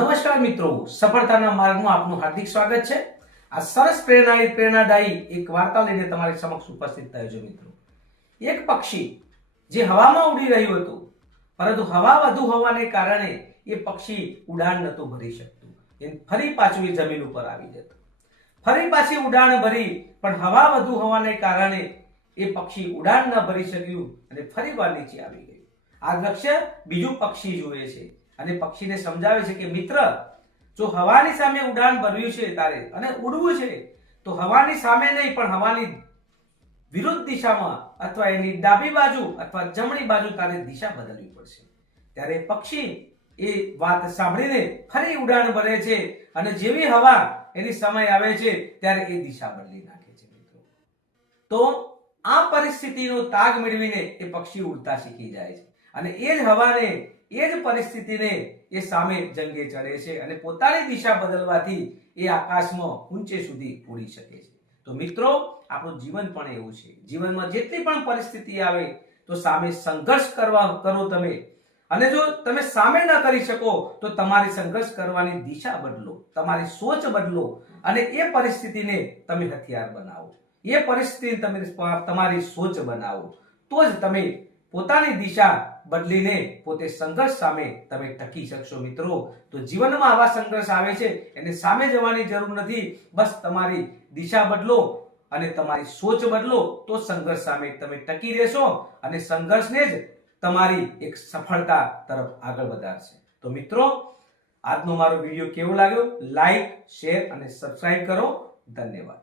નમસ્કાર મિત્રો, સફળતાના માર્ગમાં આપનું હાર્દિક સ્વાગત છે। આ સરસ પ્રેરણાદાયી એક વાર્તા લઈને તમારી સમક્ષ ઉપસ્થિત થયો છું। મિત્રો, એક પક્ષી જે હવામાં ઉડી રહ્યું હતું, પરંતુ હવા વધુ હોવાને કારણે એ પક્ષી ઉડાન નહોતું ભરી શકતું। એ ફરી પાછું એ જમીન ઉપર આવી જતું, ફરી પાછી ઉડાન ભરી, પણ હવા વધુ હોવાને કારણે એ પક્ષી ઉડાન ન ભરી શક્યું અને ફરી વાર નીચે આવી ગયું। આ દ્રશ્ય બીજું પક્ષી જુએ છે અને પક્ષીને સમજાવે છે કે મિત્ર, જો હવાની સામે ઉડાન ભરવ્યું છે તારે અને ઉડવું છે તો હવાની સામે નહીં, પણ હવાની વિરુદ્ધ દિશામાં અથવા એની ડાબી બાજુ અથવા જમણી બાજુ તારે દિશા બદલવી પડશે। ત્યારે પક્ષી એ વાત સાંભળીને ફરી ઉડાન ભરે છે અને જેવી હવા એની સામે આવે છે ત્યારે એ દિશા બદલી નાખે છે। મિત્રો, તો આ પરિસ્થિતિનો તાગ મેળવીને એ પક્ષી ઉડતા શીખી જાય છે અને એ જ હવાને, એ જ પરિસ્થિતિને એ સામે જંગે ચડે છે અને પોતાની દિશા બદલવાથી એ આકાશમાં ઊંચે સુધી ઉડી શકે છે। તો મિત્રો, આપણું જીવન પણ એવું છે। જીવનમાં જેટલી પણ પરિસ્થિતિ આવે તો સામે સંઘર્ષ કરો તમે, અને જો તમે સામે ન કરી શકો તો તમારી સંઘર્ષ કરવાની દિશા બદલો, તમારી સોચ બદલો અને એ પરિસ્થિતિને તમે હથિયાર બનાવો, એ પરિસ્થિતિને તમે તમારી સોચ બનાવો, તો જ તમે પોતાની દિશા બદલીને પોતે સંઘર્ષ સામે તમે ટકી શકશો। મિત્રો, તો જીવનમાં આવા સંઘર્ષ આવે છે, એને સામે જવાની જરૂર નથી, બસ તમારી દિશા બદલો અને તમારી સોચ બદલો, તો સંઘર્ષ સામે તમે ટકી રહેશો અને સંઘર્ષને જ તમારી એક સફળતા તરફ આગળ વધારશે। તો મિત્રો, આજનો મારો વિડીયો કેવો લાગ્યો? લાઈક, શેર અને સબસ્ક્રાઇબ કરો। ધન્યવાદ।